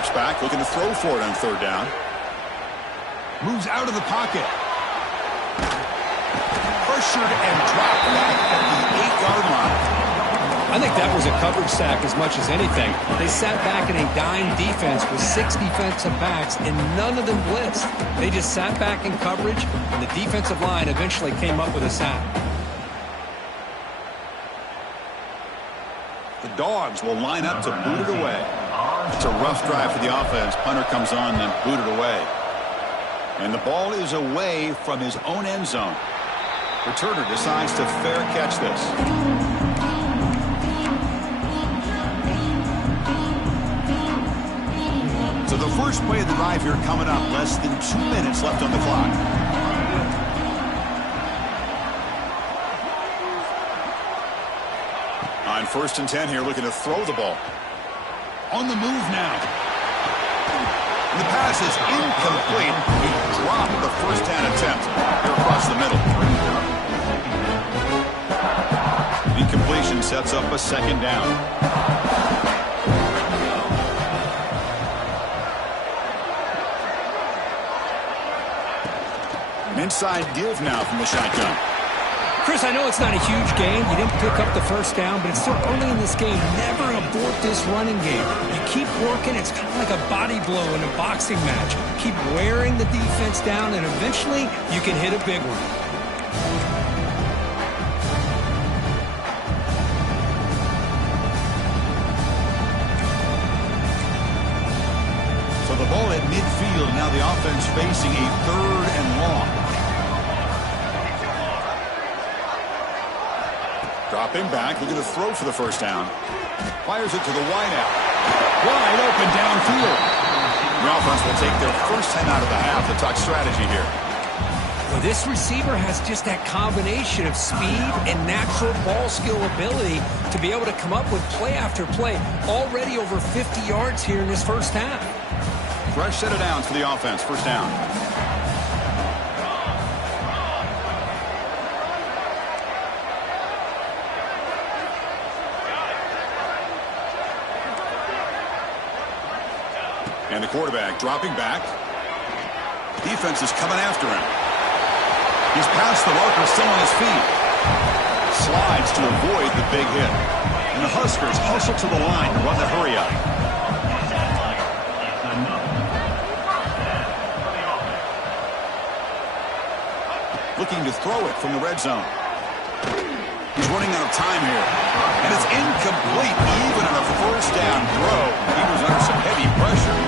Drops back, looking to throw for it on third down. Moves out of the pocket. Pressured and dropped back at the 8-yard line. I think that was a coverage sack as much as anything. They sat back in a dime defense with 6 defensive backs, and none of them blitzed. They just sat back in coverage, and the defensive line eventually came up with a sack. The Dogs will line up to boot it away. It's a rough drive for the offense. Punter comes on, then booted away. And the ball is away from his own end zone. Returner decides to fair catch this. So the first play of the drive here coming up. Less than 2 minutes left on the clock. On 1st and 10 here, looking to throw the ball. On the move now. And the pass is incomplete. He dropped the first down attempt here across the middle. Incompletion sets up a second down. An inside give now from the shotgun. Chris, I know it's not a huge game. You didn't pick up the first down, but it's still early in this game. Never abort this running game. You keep working. It's kind of like a body blow in a boxing match. Keep wearing the defense down, and eventually you can hit a big one. So the ball at midfield. Now the offense facing a 3rd and long. Dropping back, looking to throw for the first down. Fires it to the wideout. Wide open downfield. The offense will take their first 10 out of the half. The touch strategy here. Well, this receiver has just that combination of speed and natural ball skill ability to be able to come up with play after play. Already over 50 yards here in this first half. Fresh set of downs for the offense. First down. And the quarterback dropping back. Defense is coming after him. He's past the marker, still on his feet. Slides to avoid the big hit. And the Huskers hustle to the line to run the hurry up. Looking to throw it from the red zone. He's running out of time here. And it's incomplete even on a first down throw. He was under some heavy pressure.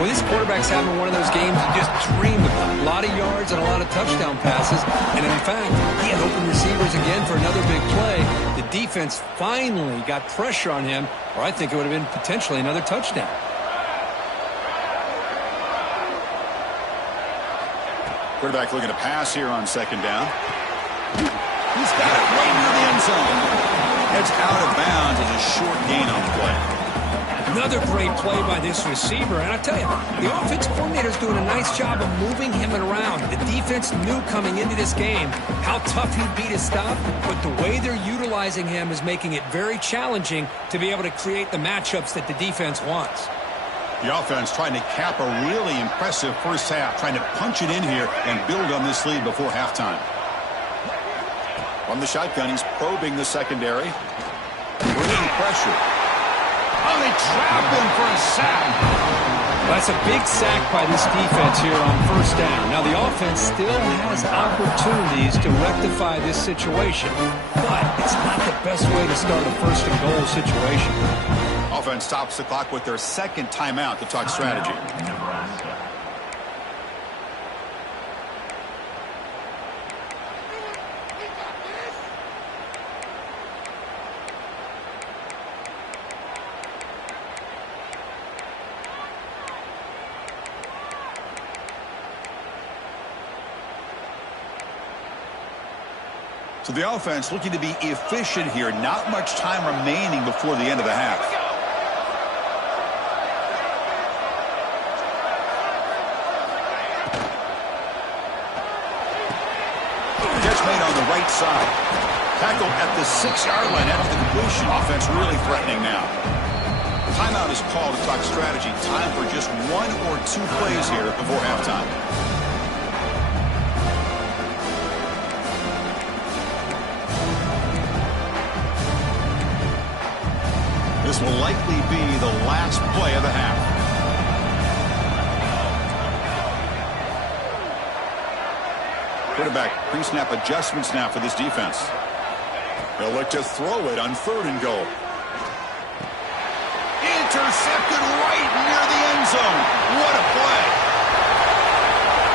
Well, this quarterback's having one of those games you just dream about. A lot of yards and a lot of touchdown passes. And in fact, he had open receivers again for another big play. The defense finally got pressure on him, or I think it would have been potentially another touchdown. Quarterback looking to pass here on second down. He's got it right near the end zone. Heads out of bounds as a short gain on the play. Another great play by this receiver. And I tell you, the offense coordinator's doing a nice job of moving him around. The defense knew coming into this game how tough he'd be to stop, but the way they're utilizing him is making it very challenging to be able to create the matchups that the defense wants. The offense trying to cap a really impressive first half, trying to punch it in here and build on this lead before halftime. From the shotgun, he's probing the secondary. Bringing pressure. Oh, they trap him for a sack. That's a big sack by this defense here on first down. Now, the offense still has opportunities to rectify this situation, but it's not the best way to start a first and goal situation. Offense stops the clock with their second timeout to talk strategy. So the offense looking to be efficient here. Not much time remaining before the end of the half. Catch made on the right side. Tackle at the 6-yard line after the completion. Offense really threatening now. Timeout is called to talk strategy. Time for just 1 or 2 plays here before halftime. This will likely be the last play of the half. Quarterback pre-snap adjustments now for this defense. They'll look to throw it on 3rd and goal. Intercepted right near the end zone. What a play.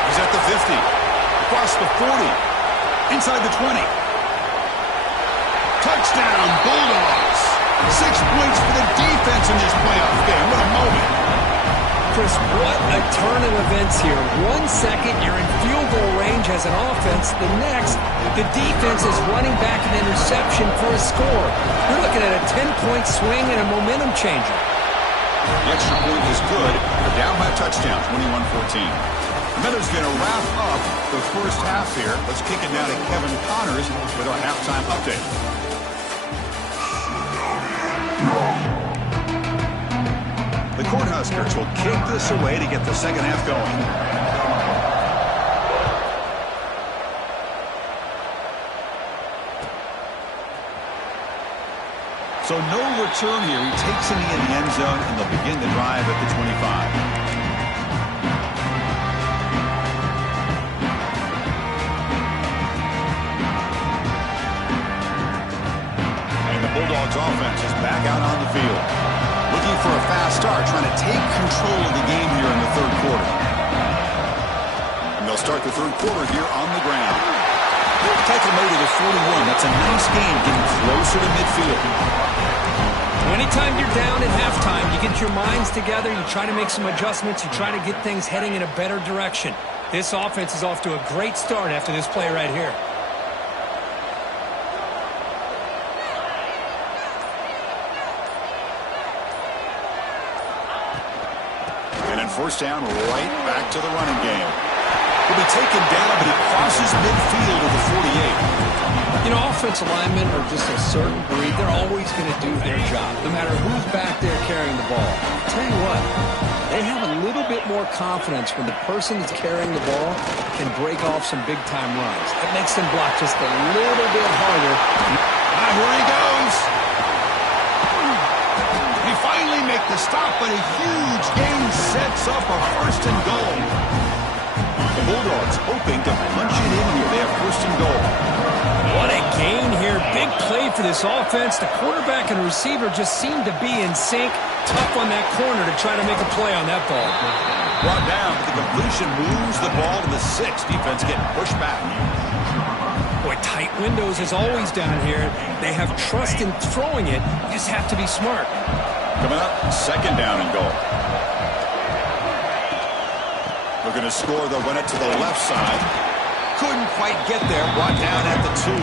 He's at the 50. Across the 40. Inside the 20. Touchdown, Bulldogs. 6 points for the defense in this playoff game. What a moment. Chris, what a turn of events here. 1 second, you're in field goal range as an offense. The next, the defense is running back an interception for a score. You're looking at a 10-point swing and a momentum changer. The extra point is good. They're down by a touchdown, 21-14. The Meadows going to wrap up the first half here. Let's kick it down to Kevin Connors with our halftime update. The Cornhuskers will kick this away to get the second half going. So no return here. He takes it in the end zone, and they'll begin the drive at the 25. And the Bulldogs offense is back out on the field. Looking for a fast start, trying to take control of the game here in the 3rd quarter. And they'll start the 3rd quarter here on the ground. Tackle made it at 41. That's a nice game, getting closer to midfield. Anytime you're down at halftime, you get your minds together, you try to make some adjustments, you try to get things heading in a better direction. This offense is off to a great start after this play right here. And in 1st down, right back to the running game. Will be taken down, but he crosses midfield at the 48. You know, offensive linemen are just a certain breed. They're always going to do their job, no matter who's back there carrying the ball. I'll tell you what, they have a little bit more confidence when the person that's carrying the ball can break off some big-time runs. That makes them block just a little bit harder. Here he goes. He finally make the stop, but a huge gain sets up a 1st and goal. The Bulldogs hoping to punch it in here. They have 1st and goal. What a gain here. Big play for this offense. The quarterback and receiver just seem to be in sync. Tough on that corner to try to make a play on that ball. Brought down. The completion moves the ball to the 6. Defense getting pushed back. Boy, tight windows as always down here. They have trust in throwing it. You just have to be smart. Coming up, 2nd down and goal. Looking to score. They'll run it to the left side. Couldn't quite get there. Brought down at the 2.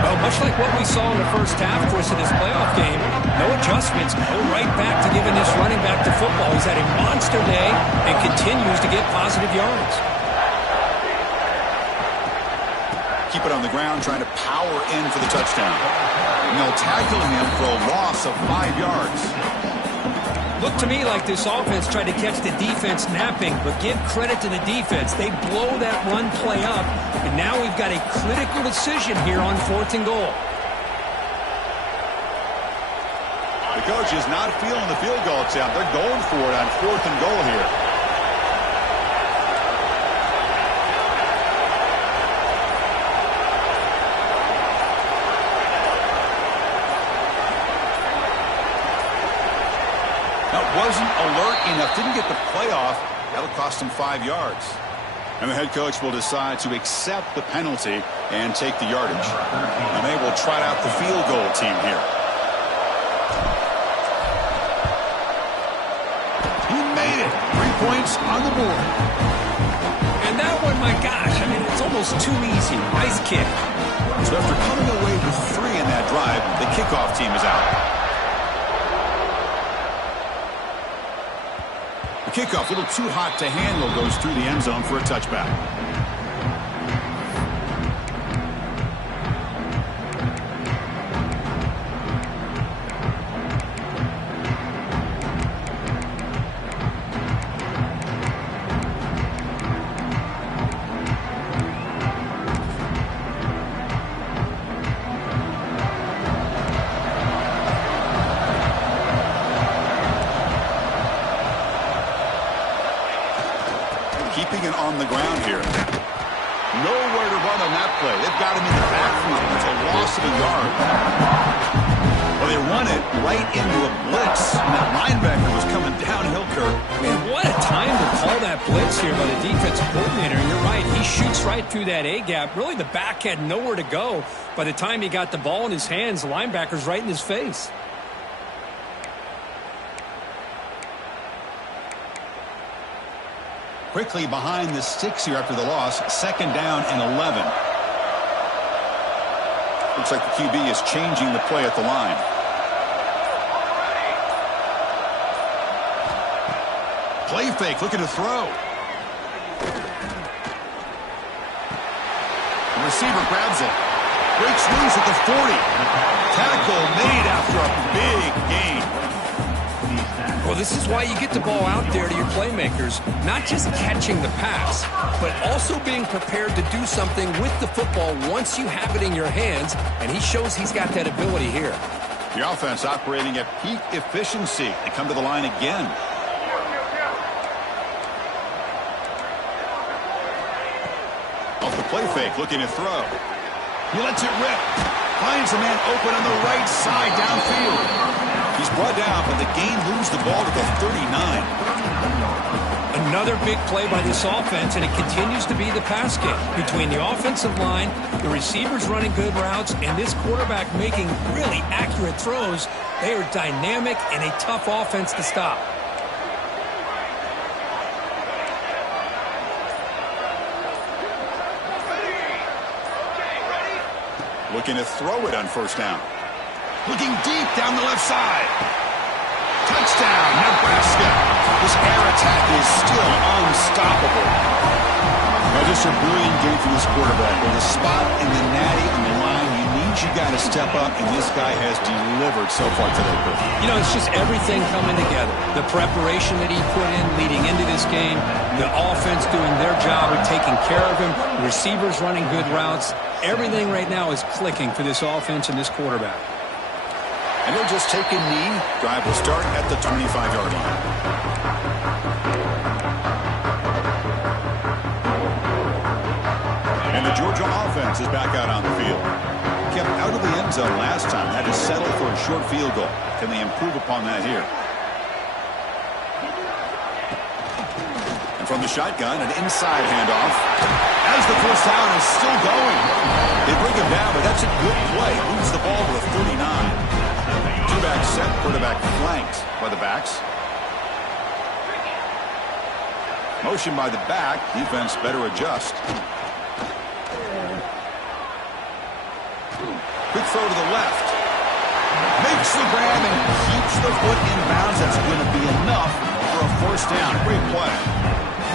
Well, much like what we saw in the first half, Chris, of this playoff game, no adjustments. Go right back to giving this running back to football. He's had a monster day and continues to get positive yards. Keep it on the ground, trying to power in for the touchdown. And they'll tackle him for a loss of 5 yards. Looked to me like this offense tried to catch the defense napping, but give credit to the defense. They blow that run play up, and now we've got a critical decision here on 4th and goal. The coach is not feeling the field goal attempt. They're going for it on 4th and goal here. Wasn't alert enough, didn't get the playoff. That'll cost him 5 yards. And the head coach will decide to accept the penalty and take the yardage. And they will try out the field goal team here. He made it. 3 points on the board. And that one, my gosh, I mean, it's almost too easy. Nice kick. So after coming away with 3 in that drive, the kickoff team is out. The kickoff, a little too hot to handle, goes through the end zone for a touchback. keeping it on the ground here. Nowhere to run on that play. They've got him in the backfield. It's a loss of a yard. Well, they run it right into a blitz, and that linebacker was coming downhill, Kirk. Man, what a time to call that blitz here by the defensive coordinator. And you're right, he shoots right through that A-gap. Really, the back had nowhere to go. By the time he got the ball in his hands, the linebacker's right in his face. Quickly behind the sticks here after the loss. 2nd down and 11. Looks like the QB is changing the play at the line. Play fake, looking to throw. The receiver grabs it. Breaks loose at the 40. Tackle made after a big gain. Well, this is why you get the ball out there to your playmakers. Not just catching the pass, but also being prepared to do something with the football once you have it in your hands. And he shows he's got that ability here. The offense operating at peak efficiency. They come to the line again. Off the play fake, looking to throw. He lets it rip. Finds a man open on the right side downfield. He's brought down, but the gain moves the ball to the 39. Another big play by this offense, and it continues to be the pass game. Between the offensive line, the receivers running good routes, and this quarterback making really accurate throws, they are dynamic and a tough offense to stop. Looking to throw it on 1st down. Looking deep down the left side. Touchdown, Nebraska. This air attack is still unstoppable. Now, just a brilliant game for this quarterback. With a spot in the natty on the line, you got to step up, and this guy has delivered so far today, Chris. You know, it's just everything coming together. The preparation that he put in leading into this game, the offense doing their job of taking care of him, receivers running good routes. Everything right now is clicking for this offense and this quarterback. And they'll just take a knee. Drive will start at the 25-yard line. And the Georgia offense is back out on the field. Kept out of the end zone last time. Had to settle for a short field goal. Can they improve upon that here? And from the shotgun, an inside handoff. As the 1st down is still going. They bring him down, but that's a good play. Moves the ball to the 39. Two-back set, quarterback flanked by the backs. Motion by the back. Defense better adjust. Quick throw to the left. Makes the grab and keeps the foot in bounds. That's going to be enough for a 1st down. Great play.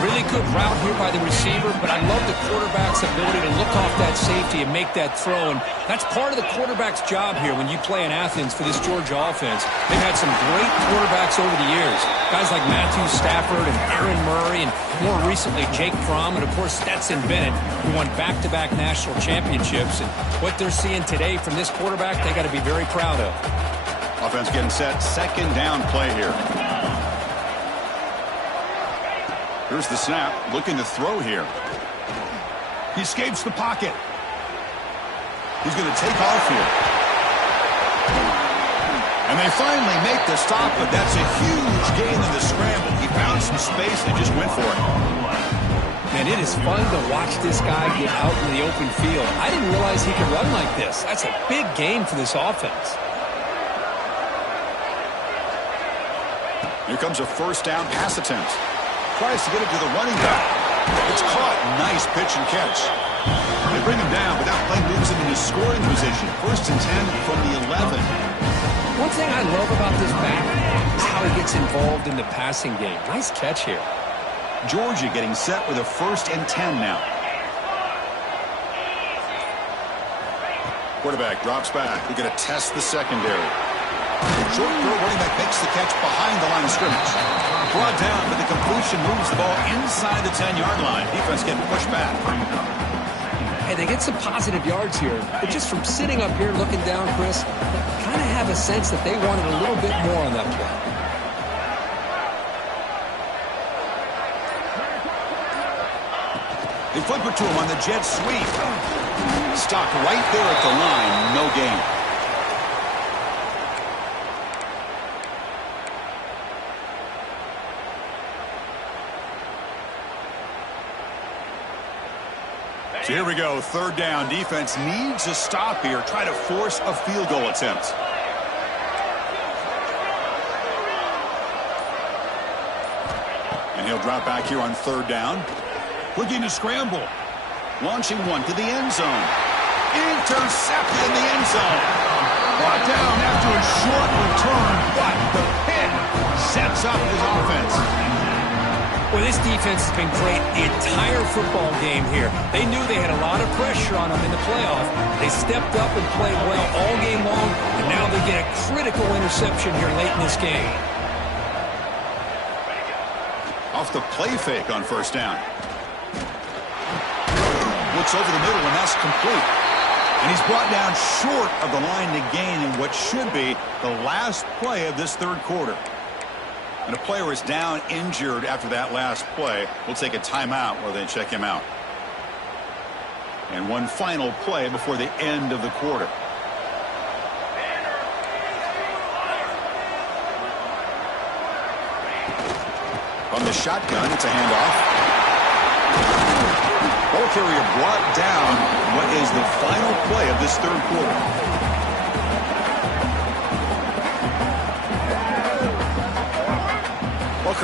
Really good route here by the receiver, but I love the quarterback's ability to look off that safety and make that throw. And that's part of the quarterback's job here when you play in Athens for this Georgia offense. They've had some great quarterbacks over the years. Guys like Matthew Stafford and Aaron Murray, and more recently Jake Fromm, and of course Stetson Bennett, who won back-to-back national championships. And what they're seeing today from this quarterback, they got to be very proud of. Offense getting set. 2nd down play here. Here's the snap, looking to throw here. He escapes the pocket. He's going to take off here. And they finally make the stop, but that's a huge gain in the scramble. He found some space and just went for it. Man, it is fun to watch this guy get out in the open field. I didn't realize he could run like this. That's a big gain for this offense. Here comes a 1st down pass attempt. Tries to get it to the running back. It's caught. Nice pitch and catch. They bring him down, but that play moves him into scoring position. 1st and 10 from the 11. One thing I love about this back is how he gets involved in the passing game. Nice catch here. Georgia getting set with a 1st and 10 now. Quarterback drops back. We're going to test the secondary. Short throw, running back makes the catch behind the line of scrimmage. Brought down, but the completion moves the ball inside the 10-yard line. Defense getting pushed back. Hey, they get some positive yards here, but just from sitting up here looking down, Chris, kind of have a sense that they wanted a little bit more on that play. flip it to him on the jet sweep. Stopped right there at the line. No gain. So here we go, third down. Defense needs a stop here. Try to force a field goal attempt. And he'll drop back here on third down. Looking to scramble. Launching one to the end zone. Intercepted in the end zone. Brought down after a short return, but the pick sets up his offense. Well, this defense has been great the entire football game here. They knew they had a lot of pressure on them in the playoff. They stepped up and played well all game long, and now they get a critical interception here late in this game. Off the play fake on first down. Looks over the middle, and that's complete. And he's brought down short of the line to gain in what should be the last play of this third quarter. And a player is down injured after that last play. We'll take a timeout while they check him out. And one final play before the end of the quarter. From the shotgun, it's a handoff. Ball carrier brought down what is the final play of this third quarter.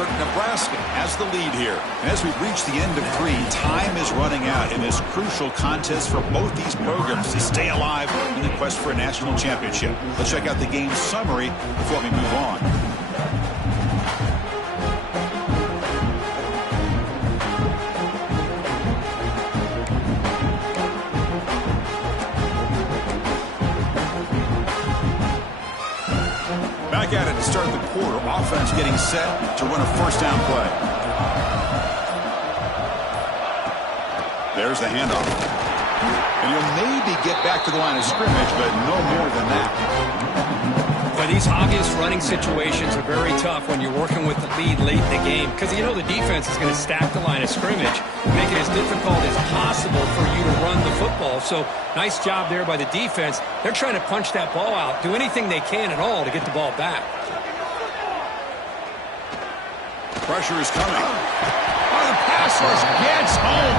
Nebraska has the lead here. And as we've reached the end of 3, time is running out in this crucial contest for both these programs to stay alive in the quest for a national championship. Let's check out the game summary before we move on. Back at it to start the quarter. Offense getting set to run a first down play. There's the handoff. And he'll maybe get back to the line of scrimmage, but no more than that. But these obvious running situations are very tough when you're working with the lead late in the game, because you know the defense is going to stack the line of scrimmage, make it as difficult as possible for you to run the football. So nice job there by the defense. They're trying to punch that ball out, do anything they can at all to get the ball back. Pressure is coming. Oh, the pass rush gets home.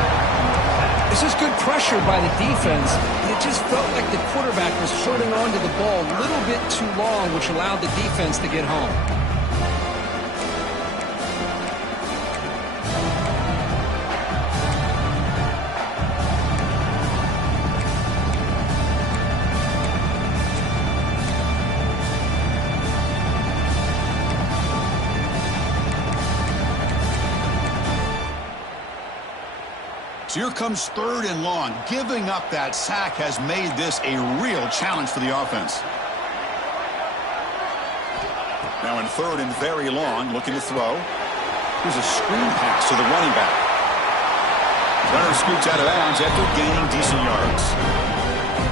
This is good pressure by the defense. It just felt like the quarterback was holding on to the ball a little bit too long, which allowed the defense to get home. So here comes third and long. Giving up that sack has made this a real challenge for the offense. Now in third and very long, looking to throw. Here's a screen pass to the running back. Runner scoots out of bounds after gaining decent yards.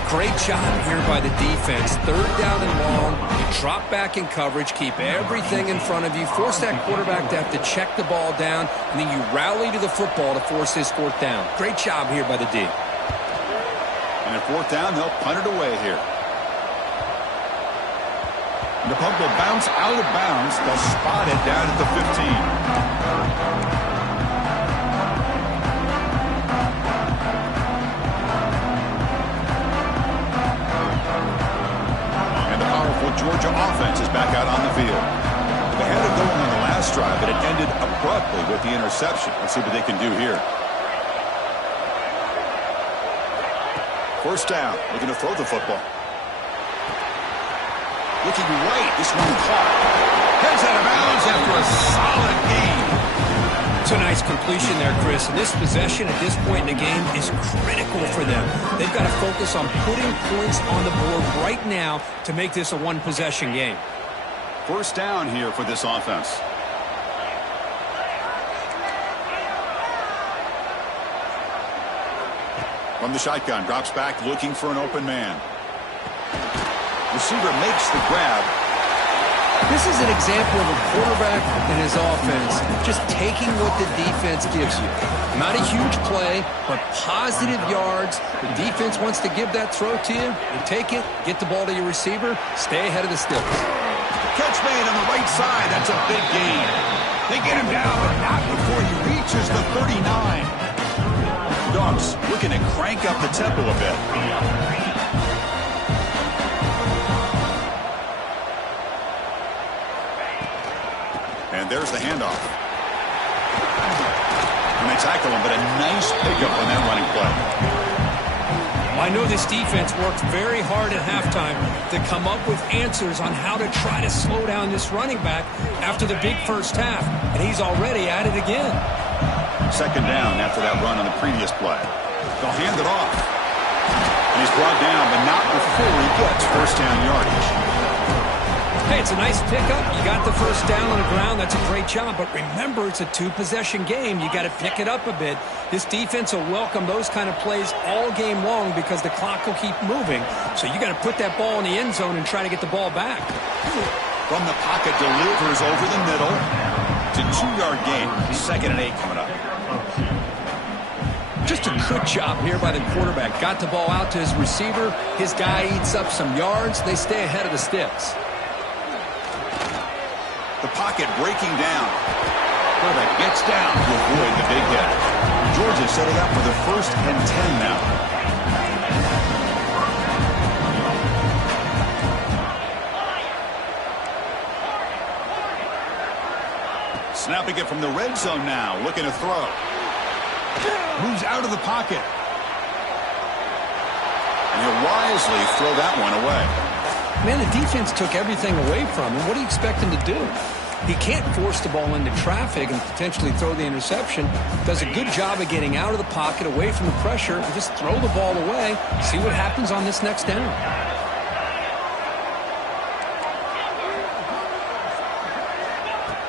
Great job here by the defense. Third down and long. You drop back in coverage, keep everything in front of you, force that quarterback to have to check the ball down, and then you rally to the football to force this fourth down. Great job here by the D. And at fourth down, they'll punt it away here. And the punt will bounce out of bounds. They'll spot it down at the 15. Georgia offense is back out on the field. They had it going on the last drive, but it ended abruptly with the interception. Let's see what they can do here. First down, looking to throw the football. Looking right, this one caught. Heads out of bounds after a solid gain. It's a nice completion there, Chris. And this possession at this point in the game is critical for them. They've got to focus on putting points on the board right now to make this a one-possession game. First down here for this offense. From the shotgun, drops back looking for an open man. Receiver makes the grab. This is an example of a quarterback and his offense just taking what the defense gives you. Not a huge play, but positive yards. The defense wants to give that throw to you. You take it, get the ball to your receiver, stay ahead of the sticks. Catch made on the right side. That's a big gain. They get him down, but not before he reaches the 39. Dogs looking to crank up the tempo a bit. And there's the handoff. And they tackle him, but a nice pickup on that running play. I know this defense worked very hard at halftime to come up with answers on how to try to slow down this running back after the big first half. And he's already at it again. Second down after that run on the previous play. They'll hand it off. And he's brought down, but not before he gets first down yardage. Hey, it's a nice pickup. You got the first down on the ground. That's a great job. But remember, it's a two-possession game. You got to pick it up a bit. This defense will welcome those kind of plays all game long because the clock will keep moving. So you got to put that ball in the end zone and try to get the ball back. From the pocket, delivers over the middle. It's a 2-yard gain. 2nd and 8 coming up. Just a good job here by the quarterback. Got the ball out to his receiver. His guy eats up some yards. They stay ahead of the sticks. The pocket breaking down. Quarterback gets down to avoid the big hit. Georgia settled up for the 1st and 10 now. Snapping it from the red zone now. Looking to throw. Moves out of the pocket. And he'll wisely throw that one away. Man, the defense took everything away from him. What do you expect him to do? He can't force the ball into traffic and potentially throw the interception. Does a good job of getting out of the pocket, away from the pressure, and just throw the ball away. See what happens on this next down.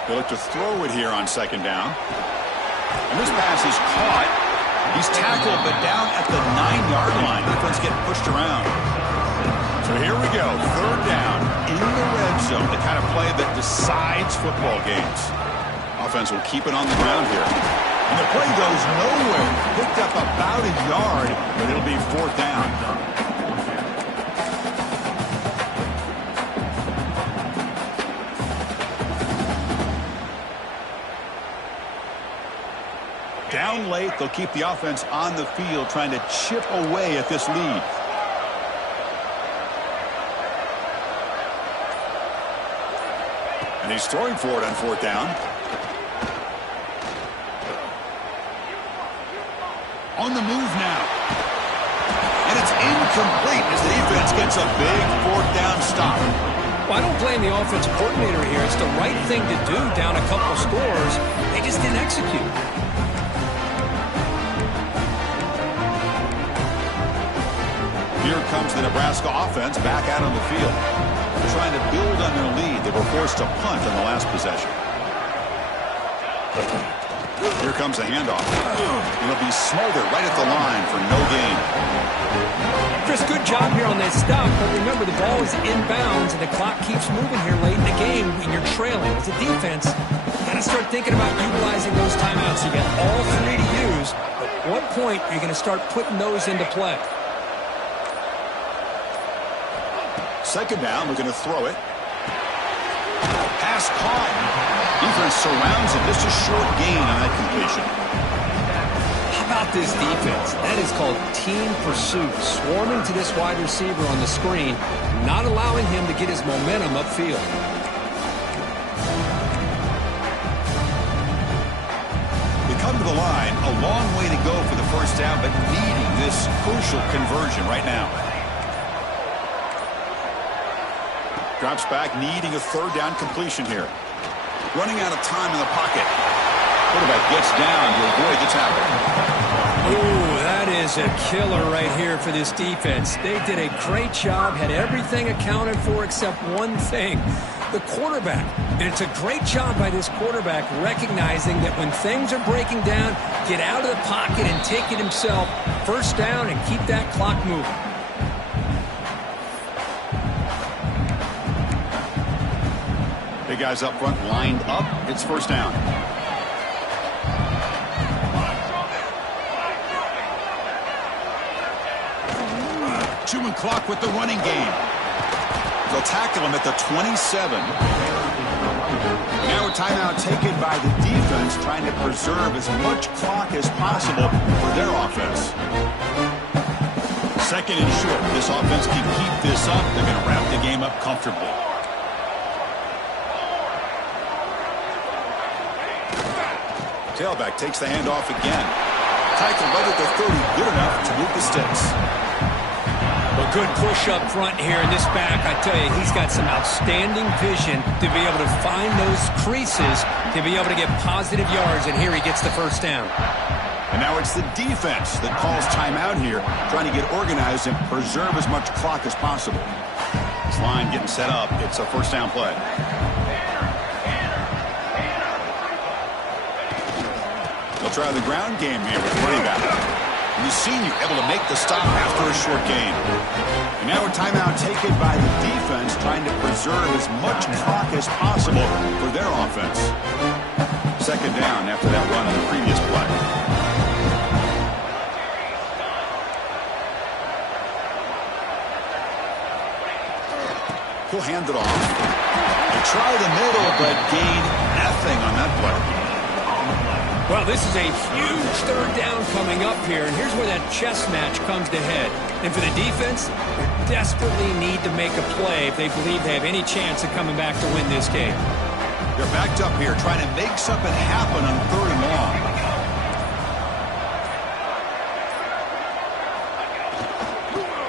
They look to throw it here on 2nd down. And this pass is caught. He's tackled, but down at the 9-yard line. Defense getting pushed around. So here we go, 3rd down in the red zone, the kind of play that decides football games. Offense will keep it on the ground here. And the play goes nowhere. Picked up about a yard, but it'll be 4th down. Down late, they'll keep the offense on the field, trying to chip away at this lead. And he's throwing for it on 4th down. On the move now. And it's incomplete as the defense gets a big 4th down stop. Well, I don't blame the offensive coordinator here. It's the right thing to do down a couple scores. They just didn't execute. Here comes the Nebraska offense back out on the field. They're trying to build on their lead. They were forced to punt on the last possession. Here comes a handoff. It'll be smothered right at the line for no gain. Chris, good job here on that stop, but remember the ball is inbounds and the clock keeps moving here late in the game when you're trailing. As a defense, you got to start thinking about utilizing those timeouts. You got all 3 to use, but at what point are you going to start putting those into play? 2nd down, looking to throw it. Pass caught. Defense surrounds it. Just a short gain on that completion. How about this defense? That is called team pursuit. Swarming to this wide receiver on the screen, not allowing him to get his momentum upfield. They come to the line. A long way to go for the first down, but needing this crucial conversion right now. Drops back, needing a 3rd down completion here. Running out of time in the pocket. Quarterback gets down to avoid the tackle. Ooh, that is a killer right here for this defense. They did a great job, had everything accounted for except one thing, the quarterback. And it's a great job by this quarterback recognizing that when things are breaking down, get out of the pocket and take it himself. First down and keep that clock moving. Big guys up front lined up. It's first down. Chewing clock with the running game. They'll tackle him at the 27. Now a timeout taken by the defense, trying to preserve as much clock as possible for their offense. Second and short. This offense can keep this up. They're going to wrap the game up comfortably. Tailback takes the handoff again. Tackle right at the 30. Good enough to move the sticks. A good push up front here in this back. I tell you, he's got some outstanding vision to be able to find those creases, to be able to get positive yards, and here he gets the first down. And now it's the defense that calls timeout here, trying to get organized and preserve as much clock as possible. This line getting set up. It's a first down play. They'll try the ground game here with running back. And the senior able to make the stop after a short gain. And now a timeout taken by the defense, trying to preserve as much clock as possible for their offense. Second down after that run on the previous play. He'll hand it off. They try the middle, but gain nothing on that play. Well, this is a huge third down coming up here, and here's where that chess match comes to head. And for the defense, they desperately need to make a play if they believe they have any chance of coming back to win this game. They're backed up here, trying to make something happen on third and long.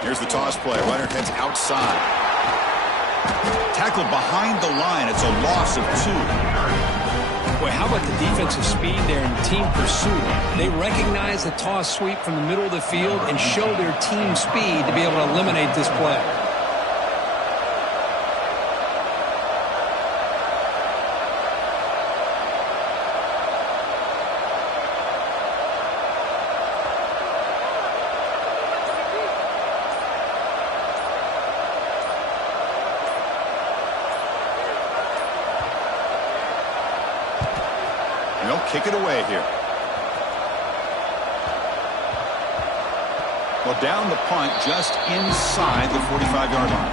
Here's the toss play. Runner heads outside. Tackled behind the line. It's a loss of 2. Boy, how about the defensive speed there and team pursuit? They recognize the toss sweep from the middle of the field and show their team speed to be able to eliminate this play. Kick it away here. Well, down the punt just inside the 45-yard line.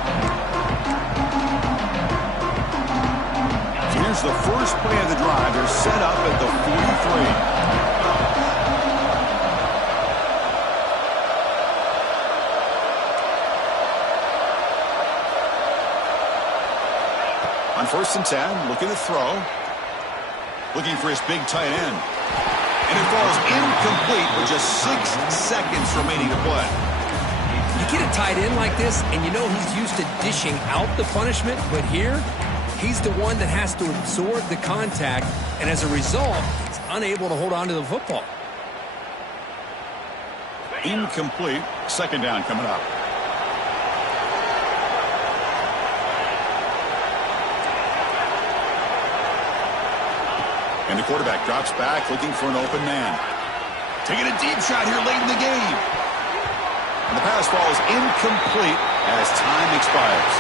So here's the first play of the drive. They're set up at the 43. On first and 10, looking to throw. Looking for his big tight end. And it falls incomplete with just 6 seconds remaining to play. You get a tight end like this, and you know he's used to dishing out the punishment, but here, he's the one that has to absorb the contact, and as a result, he's unable to hold on to the football. Incomplete. Second down coming up. And the quarterback drops back, looking for an open man. Taking a deep shot here late in the game. And the pass falls incomplete as time expires.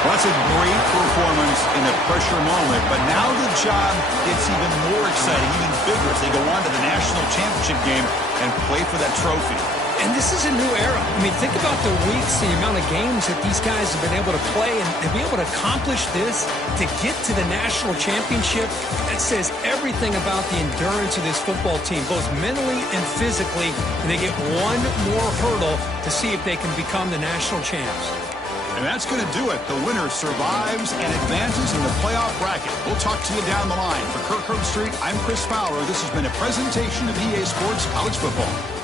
Well, that's a great performance in a pressure moment, but now the job gets even more exciting, even bigger as they go on to the national championship game and play for that trophy. And this is a new era. I mean, think about the weeks, the amount of games that these guys have been able to play, and to be able to accomplish this, to get to the national championship, that says everything about the endurance of this football team, both mentally and physically, and they get one more hurdle to see if they can become the national champs. And that's going to do it. The winner survives and advances in the playoff bracket. We'll talk to you down the line. For Kirk Herbstreit, I'm Chris Fowler. This has been a presentation of EA Sports College Football.